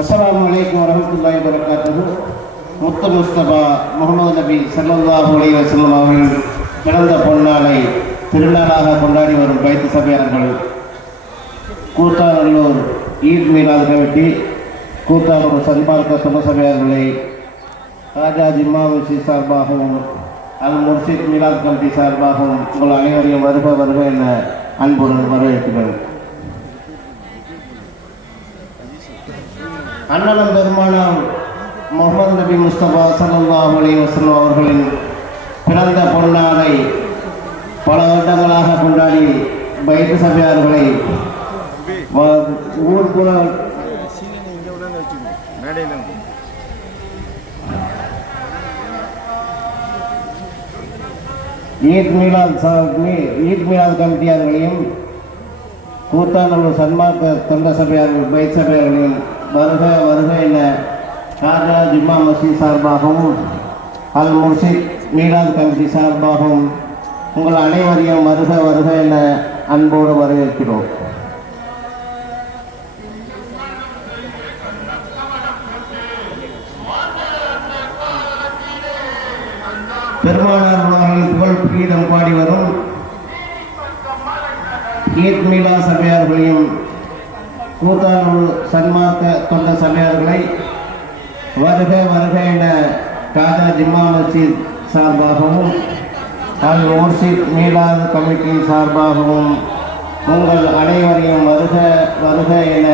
அஸ்ஸலாமு அலைக்கும் வரஹ்மத்துல்லாஹி வபரகாத்துஹு. முத்து முஸ்தபா முகமது நபி ஸல்லல்லாஹு அலைஹி வஸல்லம் அவர்கள் பிறந்த பொன்னாளை திருநாளாக கொண்டாடி வரும் பைத்து சபையார்கள் கூத்தாநல்லூர் ஈத் மீலாது கமிட்டி, கூத்தாநல்லூர் சன்மார்க்க துணை சபையார்களை ராஜா ஜிம்மா மஸ்ஜித் சார்பாகவும் அல் முர்ஷித் மீலாது கமிட்டி சார்பாகவும் உங்கள் அனைவரையும் வருக வருக என அன்புடன் வரவேற்கிறேன். அண்ணலம் பெருமானார் முகமது நபி முஸ்தபா ஸல்லல்லாஹு அலைஹி வஸல்லம் அவர்களின் பிறந்த பொன்னாளை பல வருடங்களாக கொண்டாடி பைத்து சபையார்களை ஊர்புற ஈத் மீலாத் கமிட்டியார்களையும் கூத்தாநல்லூர் சன்மார்க்க தொண்ட சபையார்கள் பைத் சபையார்களையும் வருக வருக என ராஜா ஜிம்மா மஸ்ஜித் சார்பாகவும் அல் முர்ஷித் மீலாத் கமிட்டி சார்பாகவும் உங்கள் அனைவரையும் வருக வருக என அன்போடு வரவேற்கிறோம். பெருமானார் அவர்களின் புகழ் கீதம் பாடி வரும் ஈத் மீலா சபையார்களையும் கூத்தாநல்லூர் சன்மார்க்க தொண்ட சபையார்களை வருக வருக என ராஜா ஜிம்மா மஸ்ஜித் சார்பாகவும் அல் முர்ஷித் மீலாது கமிட்டி சார்பாகவும் உங்கள் அனைவரையும் வருக வருக என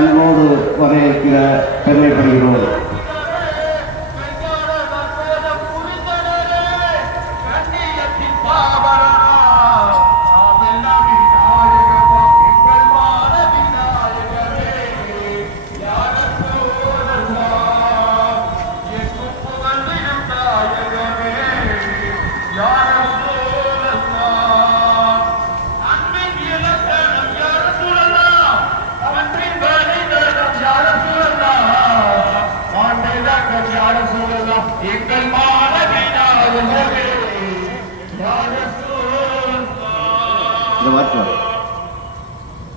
அன்போடு வரவேற்கிற பெருமைப்படுகிறோம்.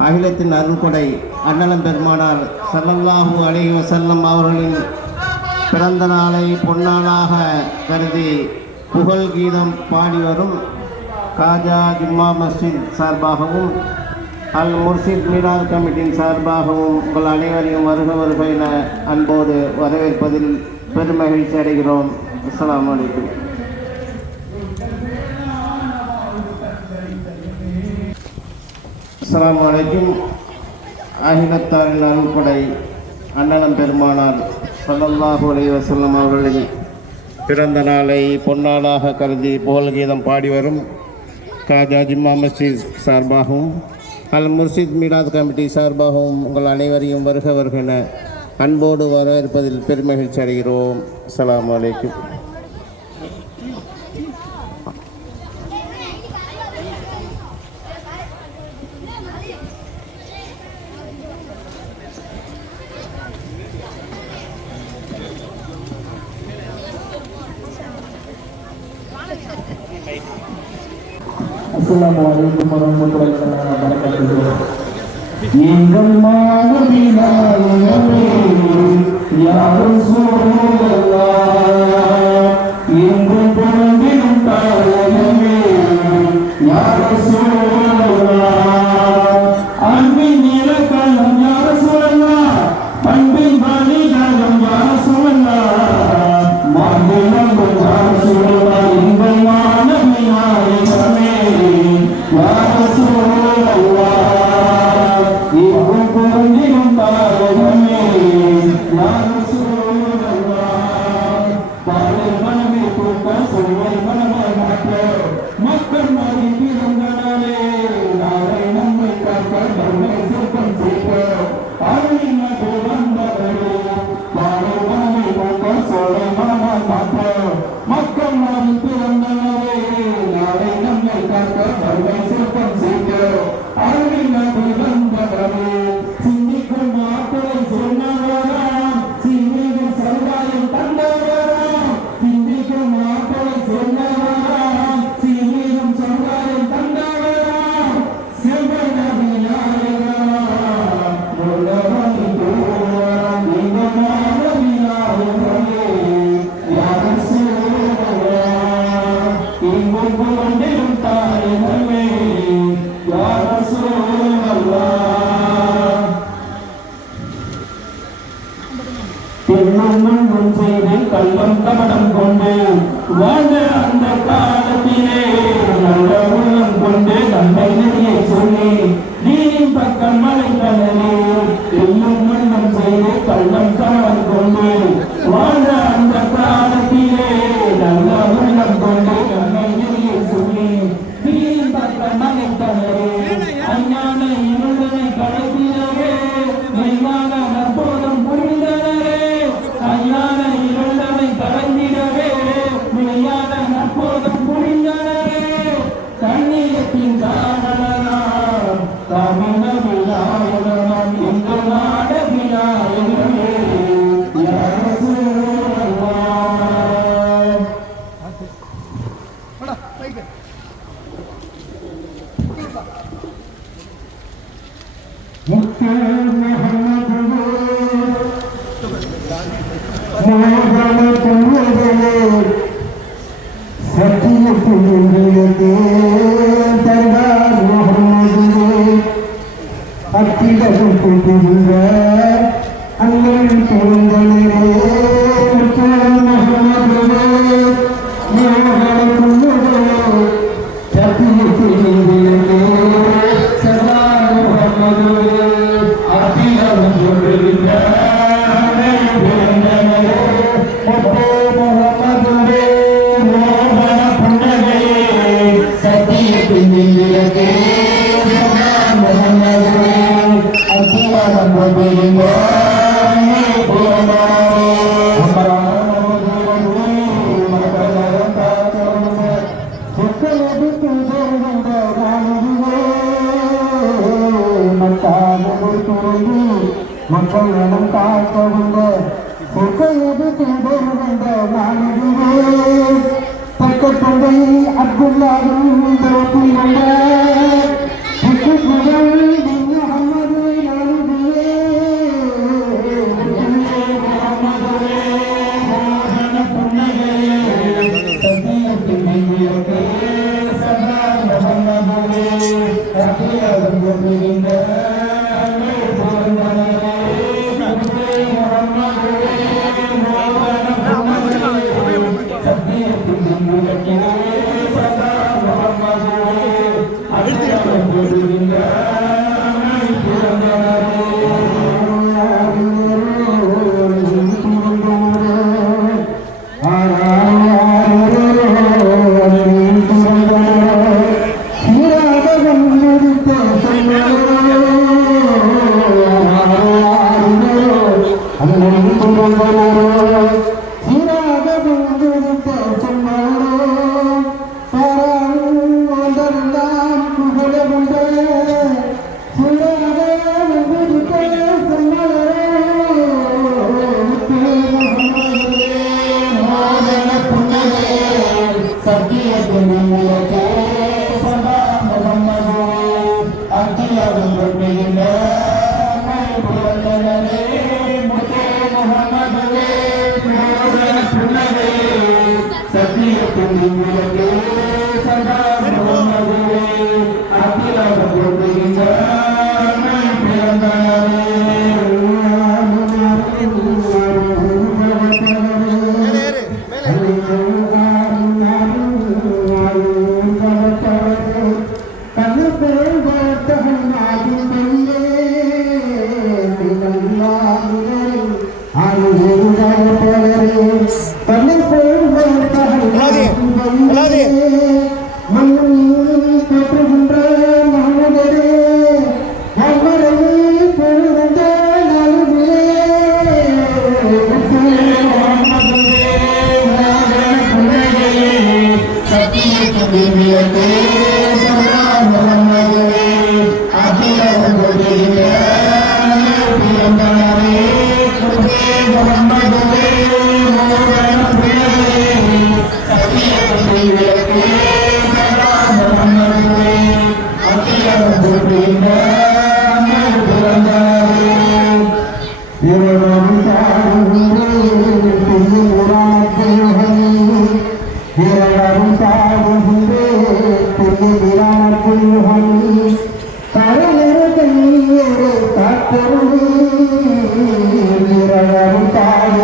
அகிலத்தின் அருள்கொடை அண்ணலம் பெருமானார் ஸல்லல்லாஹு அலைஹி வஸல்லம் அவர்களின் பிறந்த நாளை பொன்னாளாக கருதி புகழ் கீதம் பாடி வரும் ராஜா ஜிம்மா மஸ்ஜித் சார்பாகவும் அல் முர்ஷித் மீலாத் கமிட்டியின் சார்பாகவும் உங்கள் அனைவரையும் வருக வருக என அன்போடு வரவேற்பதில் பெருமகிழ்ச்சி அடைகிறோம். அஸ்ஸலாமு அலைக்கும். அஸ்ஸலாமு அலைக்கும். அகிலத்தாரின் அருள்கொடை அண்ணலம் பெருமானார் ஸல்லல்லாஹு அலைஹி வஸல்லம் அவர்களின் பிறந்த நாளை பொன்னாளாக கருதி புகழ் கீதம் பாடி வரும் ராஜா ஜிம்மா மஸ்ஜித் சார்பாகவும் அல் முர்ஷித் மீலாத் கமிட்டி சார்பாகவும் உங்கள் அனைவரையும் வருக வருக என அன்போடு வரவேற்பதில் பெருமகிழ்ச்சி அடைகிறோம். அஸ்ஸலாமு அலைக்கும். அஸ்ஸலாமு அலைக்கும் வரஹ்மத்துல்லாஹி வபரகாத்துஹு. எங்கள் மாநபியே யா ரசூலல்லாஹ், எங்கள் பொருந்திடும் தாயகமே யா ரசூலல்லாஹ், அன்பின் இலக்கணம் யா ரசூலல்லாஹ், பண்பின் வழிகாலம் யா ரசூலல்லாஹ், மாநிலம் யா ரசூலல்லாஹ், எங்கள் மாநபி நாயகமே யா ரசூலல்லாஹ், எங்கள் பொருந்திடும் தாயகமே முன்னும் செய்து கள்ளம் கபடம் கொண்டு வாழ்ந்த அந்த காலத்திலே நல்ல உள்ளம் கொண்டு நன்மை நிறைய சொல்லி நீரின் பக்கம் மலைத்தனே எல்லும் முன்னும் செய்து கள்ளம் கபடம் கொண்டு வாழ்ந்த அந்த காலத்திலே நல்ல உள்ளம் கொண்டு நன்மை நிறைய சொல்லி நீரின் பக்கம் மலைத்தனே அஞ்ஞான இருளனை கடைபிடிக்கவே மெய்யான நற்போதும் புரிந்தனரே அஞ்ஞான இருளனை கடந்திடவே மெய்யான நற்போதும் புரிந்தனரே கண்ணீரத்தின் காரணனாம் தமிழ விநாயகனாம் எங்கள் நாட விநாயகனே மக்கள் நலம் காக்கவுங்க பொக்கையது தேர்ந்த நாளிலே பக்க தொண்டை அப்துல்லாவின் தோப்பிலுள்ள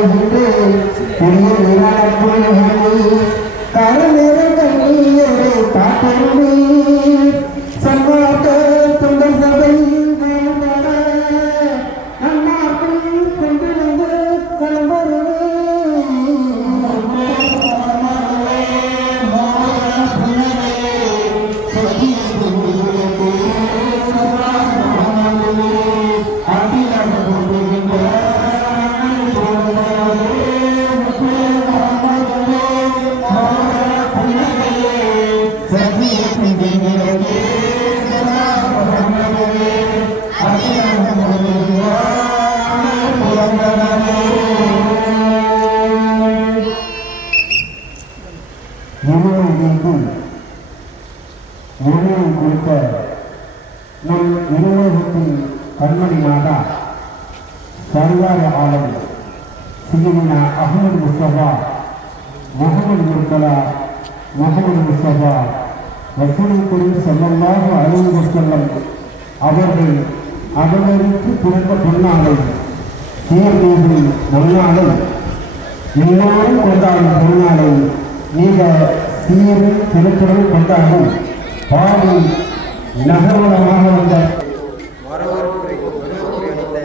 Thank you. கண்மணி மாதா சர்வார ஆலம் சையதுனா அஹ்மது முஸ்தபா முஹம்மது முர்தலா முஹம்மது முஸ்தபா ரசூல் கரீம் ஸல்லல்லாஹு அலைஹி வஸல்லம் அவர்கள் அவர்களுக்கு பிறந்த பொன்னாளை சீர்மீது நன்னாளை எல்லோரும் கொண்டாடும் பொன்னாளை மிக சீரும் திருத்தரும் கொண்டாடும் பாடி நகர்வனமாக வந்த வரவேற்புரை அளித்த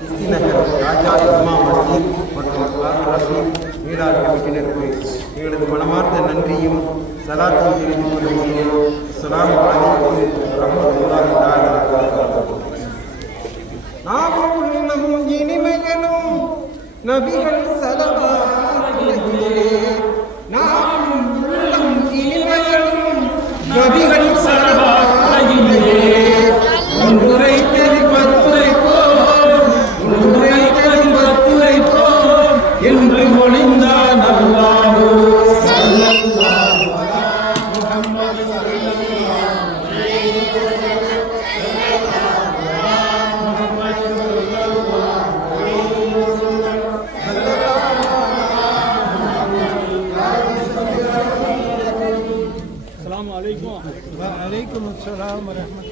கிஸ்தி நகர் ராஜா இஸ்மா மஸ்ஜித் மற்றும் ரஷீத் மீலாட் கமிட்டியினருக்கு எங்களது மனமார்ந்த நன்றியும் சலாத்தையும் தெரிவித்துக் கொள்கிறேன். அஸ்ஸலாமு அலைக்கும் வரஹ்மத்துல்லாஹி தஆலா வபரகாத்துஹு. நாமும் உள்ளமும் இனிமைகளும் நபிகள் ஸலவாத்துல்லைஹி நாமும் உள்ளம் இனிமைகளும் நபிகள் ஸலவாத்துல்லைஹி ஒன்றுரை தெரிவத்துரைப்போம் என்று மொழிந்தான் அல்லாஹு ஸல்லல்லாஹு அலா முஹம்மது ஸல்லல்லாஹு அலைஹி வஸல்லம் Assalamu alaikum. Wa alaikum assalam wa rahmatullahi.